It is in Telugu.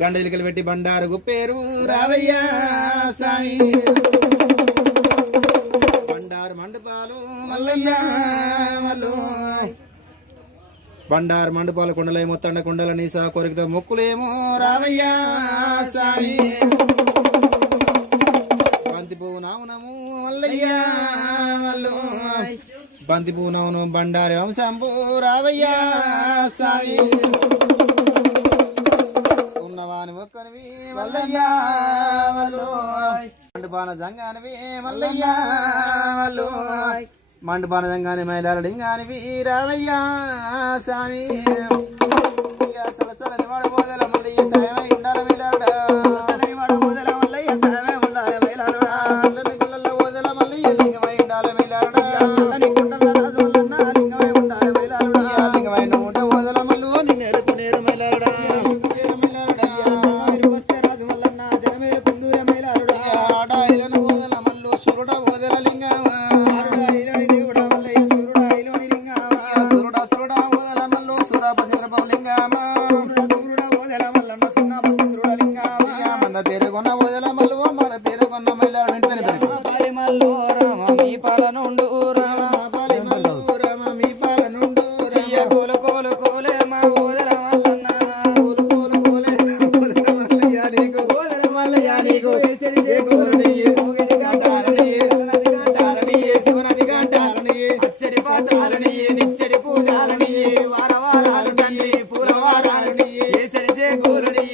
గండలికలు పెట్టి బండారు పేరు రావయ్యా స్వామి బండారు మండపాలు మల్లయ్య మల్లు బండారు మండపాలు కొండలేమో తండ కొండల నీసా కొరికితో మొక్కులేమో రావయ్యా స్వామి బంతి పువ్వు నావునము మల్లయ్య మల్లు బంతి పువ్వు నవ్వును బండారు వంశంబు రావయ్యా స్వామి ఉన్నవాని ఒక్కనివి మల్లయ్య మల్లు మండపాన జంగానివి మల్లయ్య మల్లు మండపాన జంగాని మైలాల లింగానివి రావయ్యా స్వామి సలసలని వాడబోదల మల్లయ్య సాయమై ఉండాల మైలాడా సలసలని వాడబోదల మల్లయ్య సాయమై ఉండాల మైలాడా సల్లని గుళ్ళల్లో బోదల మల్లయ్య లింగమై ఉండాల మైలాడా సల్లని గుండల రాజు మల్లన్న లింగమై ఉండాల మైలాడా లింగమై ఉండ బోదల మల్లు నిన్నేరు కొనేరు మైలాడా పూలవారాలు తండ్రి పూలవారాలు ఏసరి జే గోరుని